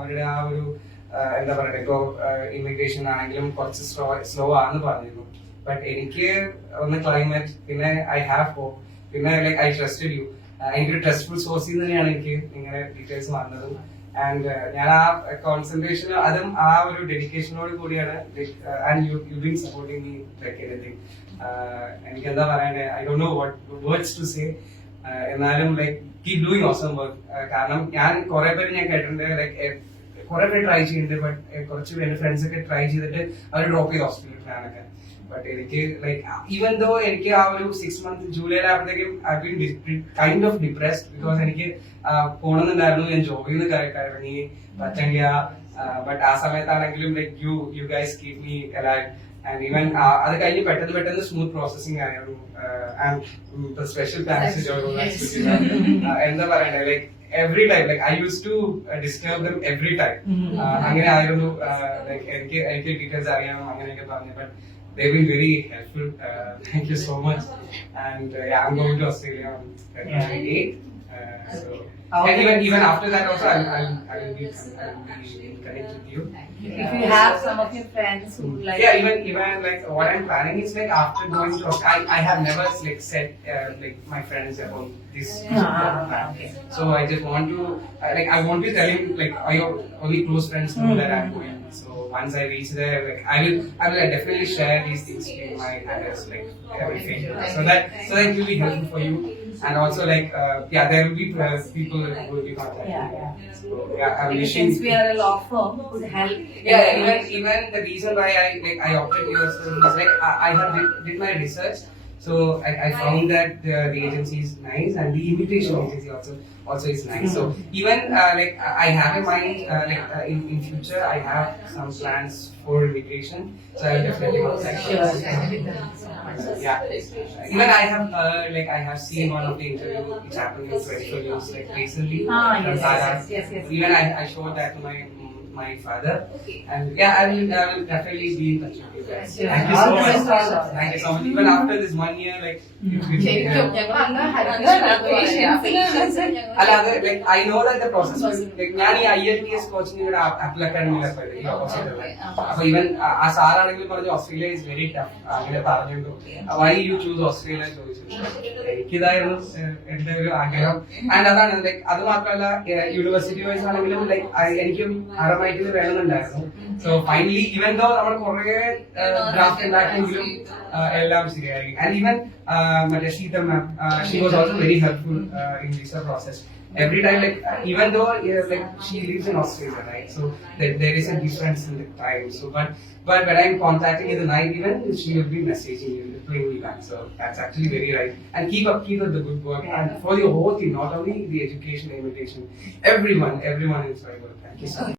അവരുടെ ആ ഒരു എന്താ പറയുക, ഇപ്പോ ഇമിഗ്രേഷൻ ആണെങ്കിലും കുറച്ച് സ്ലോ ആണെന്ന് പറഞ്ഞിരുന്നു. ബട്ട് എനിക്ക് ഒന്ന് ക്ലൈമറ്റ്, പിന്നെ ഐ ഹാവ് ഹോപ്പ്, പിന്നെ ലൈക്ക് ഐ ട്രസ്റ്റഡ് യു. എനിക്കൊരു ട്രസ്റ്റ്ഫുൾ സോഴ്സിൽ നിന്ന് തന്നെയാണ് എനിക്ക് നിങ്ങളുടെ ഡീറ്റെയിൽസ് വന്നതും. ആൻഡ് ഞാൻ ആ കോൺസെൻട്രേഷൻ, അതും ആ ഒരു ഡെഡിക്കേഷനോട് കൂടിയാണ്. And you been supporting me like anything. എനിക്ക് എന്താ പറയണ്ടേ, I don't know what words to say. എന്നാലും like keep doing awesome work. കാരണം ഞാൻ കുറെ പേര് ഞാൻ കേട്ടിട്ടുണ്ട്, ലൈക്ക് കുറെ പേര് ട്രൈ ചെയ്യുന്നുണ്ട്. ബട്ട് കുറച്ച് പേര് ഫ്രണ്ട്സ് ഒക്കെ ട്രൈ ചെയ്തിട്ട് അവർ ഡ്രോപ്പ് ചെയ്ത് ഹോസ്പിറ്റൽ പ്ലാനൊക്കെ. ബട്ട് എനിക്ക് ലൈക്ക് ഈവൻ ദോ എനിക്ക് ആ ഒരു 6 months ജൂലൈയിലാകുമ്പോഴത്തേക്കും I been kind of depressed. Because എനിക്ക് പോകണമെന്നുണ്ടായിരുന്നു, ഞാൻ ജോബിൽ നിന്ന് ഇറങ്ങി പറ്റില്ല. ബട്ട് ആ സമയത്താണെങ്കിലും like you guys keep me alive. And even അത് കഴിഞ്ഞ് പെട്ടെന്ന് സ്മൂത്ത് പ്രോസസിംഗ് ആയിരുന്നു. ആൻഡ് സ്പെഷ്യൽ താങ്ക്സ് എന്താ പറയണ്ടേ, like every time, like I used to disturb them every time. അങ്ങനെ ആയിരുന്നു. Like എനിക്ക് ഡീറ്റെയിൽസ് അറിയാം അങ്ങനെയൊക്കെ പറഞ്ഞു. But they've been very helpful. Thank you so much. And yeah, I'm going to Australia on February 8th. So and even after that also I will be connected with you. If you have some of your friends who like, yeah, even like what I'm planning is like after going to Australia, I have never like said like my friends about this plan. Okay. So I just want to like I want to tell him like your only close friends know that I'm going. So once I reach there, like I will definitely share these things in my address, like everything, so that it will be helpful for you. And also like yeah, there will be people who will be contacting you. So yeah, I'm wishing. Since we are a law firm, could help. Yeah, even the reason why I opted yours is like I have did my research. So I found that the agency is nice, and the immigration agency also is nice. So even like I have in mind like in future I have some plans for immigration. So I will definitely contact you. Yeah. Even I have like I have seen one of the interview which happened in 24 News like recently. Yes. Even I showed that to my father. And yeah, I will definitely be in touch with you guys. Thank you so much. Thank you so much. Even after this 1 year, like അല്ലാതെ like I know that the process was like ഞാൻ ഈ IELTS കോച്ചിങ്ങിന്റെ ആപ്പിൾ അക്കാഡമിയിലൊക്കെ ഈ ഓപ്പോസിറ്റ്. അപ്പൊ ഈവൻ ആ സാറാണെങ്കിൽ പറഞ്ഞു ഓസ്ട്രേലിയ ഇസ് വെരി ടഫ് അങ്ങനെ പറഞ്ഞിട്ടു. വൈ യു ചൂസ് ഓസ്ട്രേലിയ ചോദിച്ചു. എനിക്കിതായിരുന്നു എന്റെ ഒരു ആഗ്രഹം. ആൻഡ് അതാണ് ലൈക്ക് അത് മാത്രമല്ല യൂണിവേഴ്സിറ്റി വൈസ് ആണെങ്കിലും ലൈക്ക് എനിക്കും അറബൈറ്റിൽ വേണമെന്നുണ്ടായിരുന്നു. സോ ഫൈനലി ഈവൻ ദോ നമ്മൾ കുറെ ഡ്രാഫ്റ്റ് ഉണ്ടാക്കിയെങ്കിലും എല്ലാം ശരിയായി. ആൻഡ് ഈവൻ മറ്റേ Sheetha ma'am, she was also very helpful in visa process. Every time, like even though like she lives in Australia, right? So there is a difference in the time. So but when I'm contacting in the night, even she will be messaging you, replying me back. So that's actually very right. And keep up the good work. And for your whole team, not only the education, immigration, everyone is very good. Thank you so much.